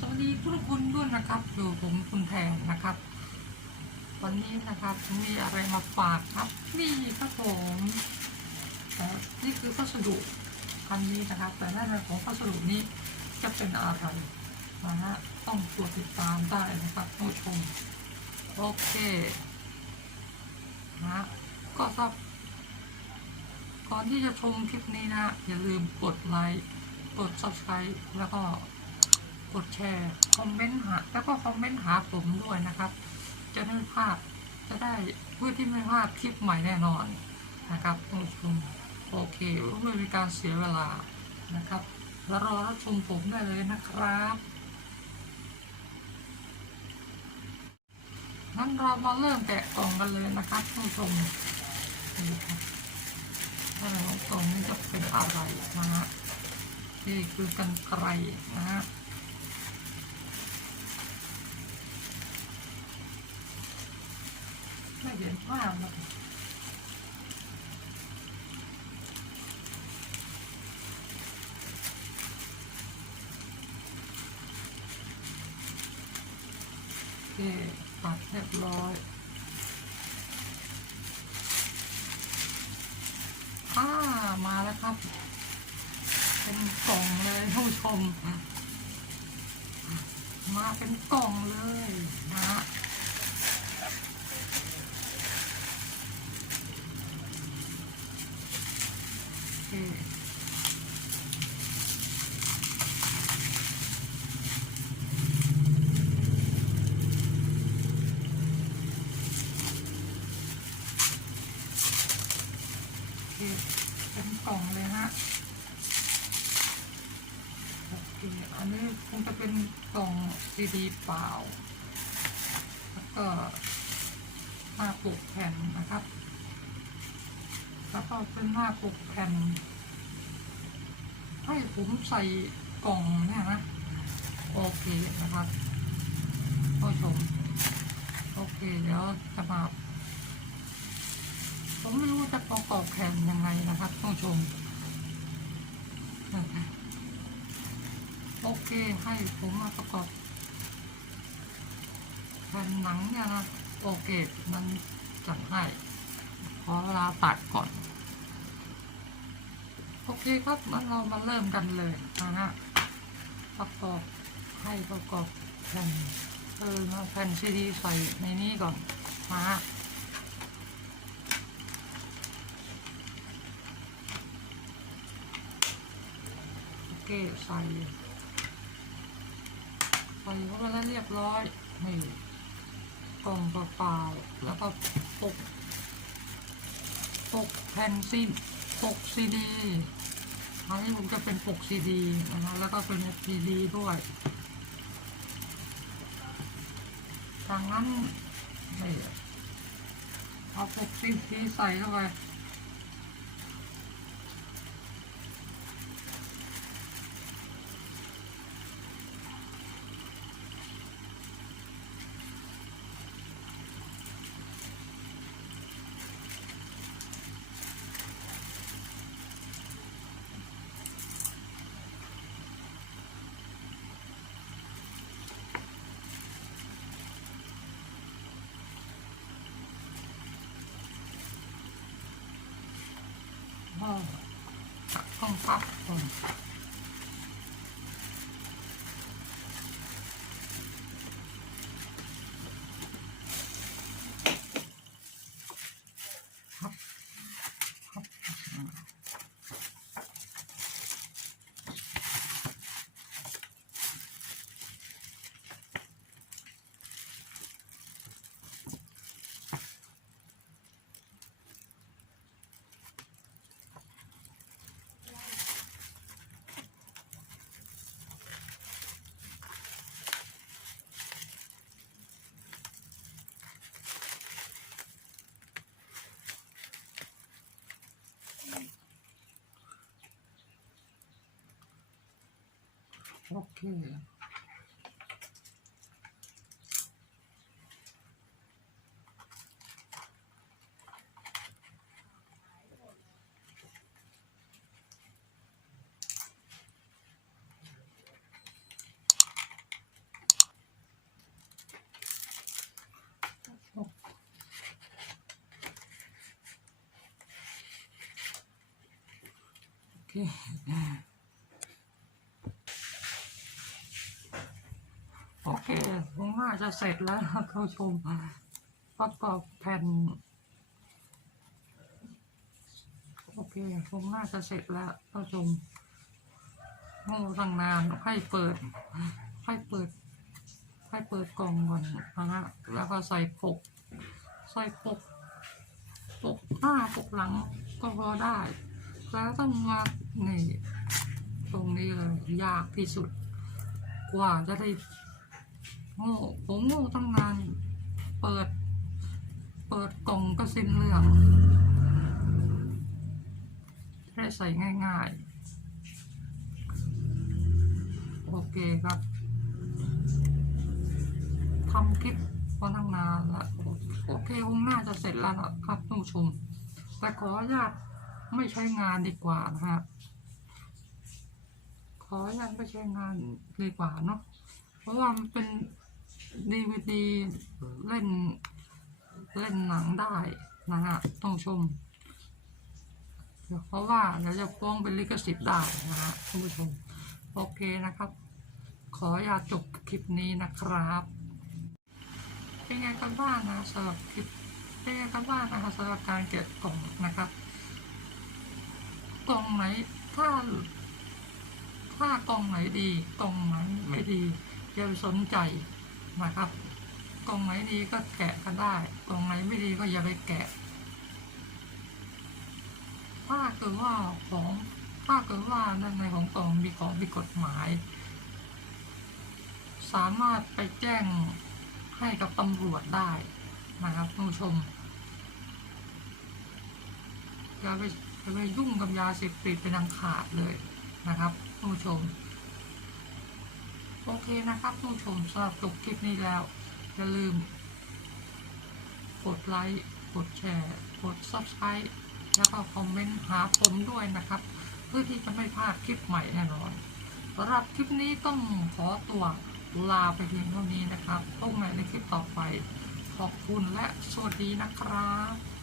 สวัสดีทุกคนด้วยนะครับอยู่ผมคุณแทนนะครับ วันนี้นะครับมีอะไรมาฝากครับนี่ครับผมนี่คือพัสดุอันนี้นะครับ แต่หน้าของพัสดุนี้จะเป็นอะไรนะฮะต้องตรวจติดตามได้นะครับผู้ชมโอเคนะก็ครับก่อนที่จะชมคลิปนี้นะ อย่าลืมกดไลค์กด subscribe แล้วก็ กดแชร์คอมเมนต์หาแล้วก็คอมเมนต์หาผมด้วยนะครับ จะได้ไม่พจะได้เพื่อที่ไม่พลาดคลิปใหม่แน่นอนนะครับท่านผู้ชมโอเคไม่มีการเสียเวลานะครับแล้วรอรับชมผมได้เลยนะครับงั้นเรามาเริ่มแกะกล่องกันเลยนะครับท่านผู้ชมนี่ครับถ้าเราตรงนี้จะเป็นอะไรนะฮะนี่คือกันไกรนะฮะ ไม่เห็นภาพนะโอเคตัดเรียบร้อยอ่ามาแล้วครับ เป็นกล่องเลยท่านผู้ชม มาเป็นกล่องเลยนะฮะโอ เคโอเคเป็นกล่องเลยฮะโอเคอันนี้คงจะเป็นกล่องซีดีเปล่า แล้วก็หน้าปกแผ่นนะครับ แล้วก็เป็นหน้าปกแผ่น ให้ผมใส่กล่องเนี่ยนะ โอเคนะครับผู้ชมโอเคเดี๋ยวจะมาผมไม่รู้จะประกอบแผ่นยังไงนะครับต้ชมโอเคให้ผมมาประกอบแผ่นหนังเนี่ยนะโอเคมันจัดให้ขอเวลาตัดก่อน โอเคครับงั้นเรามาเริ่มกันเลยนะฮะประกอบให้ประกอบแผ่นเออเอาแผ่นซีดีใส่ในนี้ก่อนนะฮะโอเคใส่ใส่เข้าไปแล้วเรียบร้อยนี่กล่องเปล่าๆแล้วก็ปกปกแผ่นซีปกซีดี อันนี้ผมจะเป็นปกซีดีนะแล้วก็เป็นซีดีด้วยดังนั้นเอาปกซีดีใส่เข้าไป ก็ตัด ต้ Okay. Okay. โอเคผมน่าจะเสร็จแล้วเข้าชมประกอบแผ่น โอเคผมน่าจะเสร็จแล้วเข้าชมโง่ตั้งนานให้เปิดให้เปิดให้เปิดกล่องก่อนนะฮะแล้วก็ใส่ปก ใส่ปก ปกหน้าปกหลังก็พอได้ แล้วต้องมานี่ตรงนี้เลยยากที่สุด กว่าจะได้ โง่ผมโง่ตั้งนาน เปิด เปิดกล่องก็สิ้นเรื่องแค่ใส่ง่ายๆ โอเคครับทำคลิปมาตั้งนานละโอเคคงน่าจะเสร็จแล้วครับท่านผู้ชม แต่ขออนุญาตไม่ใช้งานดีกว่านะฮะขออนุญาตไม่ใช้งานดีกว่าเนาะเพราะว่ามันเป็น ดีวดีเล่น เล่นหนังได้นะฮะต้องชม เพราะว่าเดี๋ยวจะฟ้องเป็นลิขสิทธิ์ได้นะฮะท่านผู้ชม โอเคนะครับ ขออย่าจบคลิปนี้นะครับ เป็นไงกันบ้างนะสำหรับคลิปเป็นไงกันบ้างนะครับสำหรับการเก็บกล่องนะครับกล่องไหนถ้าถ้ากล่องไหนดีกล่องไหนไม่ดีอย่าไปสนใจ นะครับกล่องไหนดีก็แกะกันได้กล่องไหนไม่ดีก็อย่าไปแกะ ถ้าเกิดว่าของถ้าเกิดว่าด้านในของกล่องมีของผิดกฎหมาย สามารถไปแจ้งให้กับตำรวจได้นะครับท่านผู้ชมอย่าไปอย่าไปยุ่งกับยาเสพติดเป็นอังขาดเลยนะครับท่านผู้ชม โอเคนะครับผู้ชมสำหรับจบคลิปนี้แล้ว อย่าลืม กดไลค์กดแชร์กด subscribe แล้วก็คอมเมนต์หาผมด้วยนะครับ เพื่อที่จะไม่พลาดคลิปใหม่แน่นอนสำหรับคลิปนี้ต้องขอตัวลาไปเพียงเท่านี้นะครับพบกันในคลิปต่อไป ขอบคุณและสวัสดีนะครับ